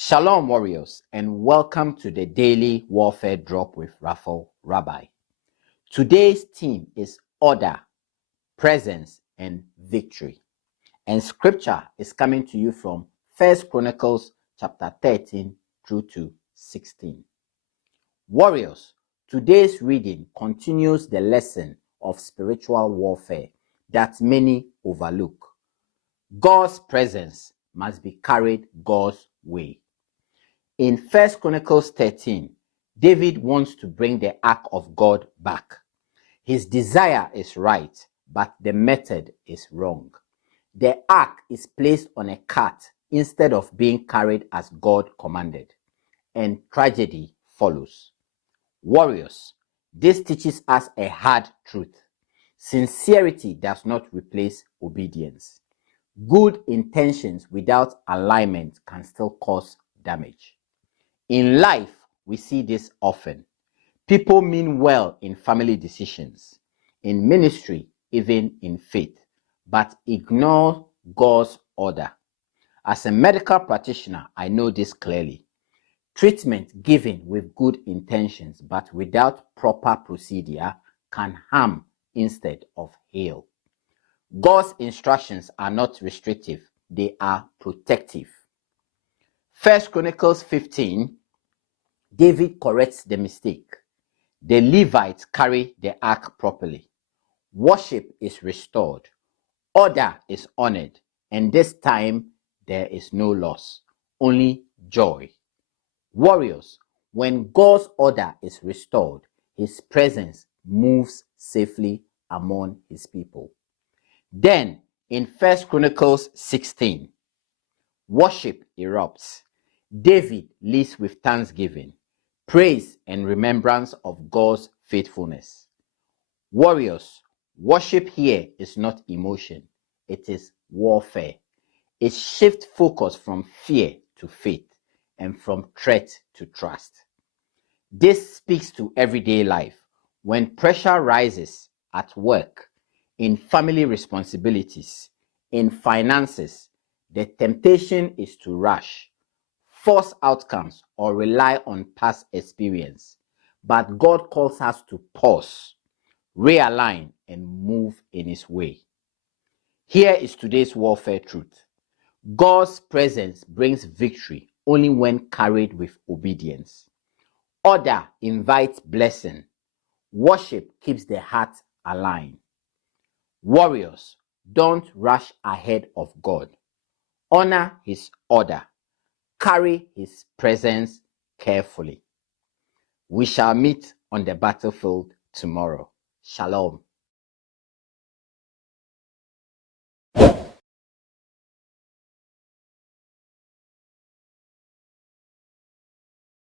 Shalom, warriors, and welcome to the Daily Warfare Drop with Raphael, Rabbi. Today's theme is order, presence, and victory. And scripture is coming to you from 1 Chronicles chapter 13 through to 16. Warriors, today's reading continues the lesson of spiritual warfare that many overlook. God's presence must be carried God's way. In 1 Chronicles 13, David wants to bring the ark of God back. His desire is right, but the method is wrong. The ark is placed on a cart instead of being carried as God commanded, and tragedy follows. Warriors, this teaches us a hard truth. Sincerity does not replace obedience. Good intentions without alignment can still cause damage. In life, we see this often. People mean well in family decisions, in ministry, even in faith, but ignore God's order. As a medical practitioner, I know this clearly. Treatment given with good intentions but without proper procedure can harm instead of heal. God's instructions are not restrictive, they are protective. 1 Chronicles 15, David corrects the mistake. The Levites carry the ark properly. Worship is restored. Order is honored. And this time, there is no loss, only joy. Warriors, when God's order is restored, his presence moves safely among his people. Then, in 1 Chronicles 16, worship erupts. David leads with thanksgiving, praise, and remembrance of God's faithfulness. Warriors, worship here is not emotion, it is warfare. It shifts focus from fear to faith and from threat to trust. This speaks to everyday life. When pressure rises at work, in family responsibilities, in finances, the temptation is to rush, force outcomes, or rely on past experience. But God calls us to pause, realign, and move in his way. Here is today's warfare truth. God's presence brings victory only when carried with obedience. Order invites blessing. Worship keeps the heart aligned. Warriors, don't rush ahead of God. Honor his order. Carry his presence carefully. We shall meet on the battlefield tomorrow. Shalom.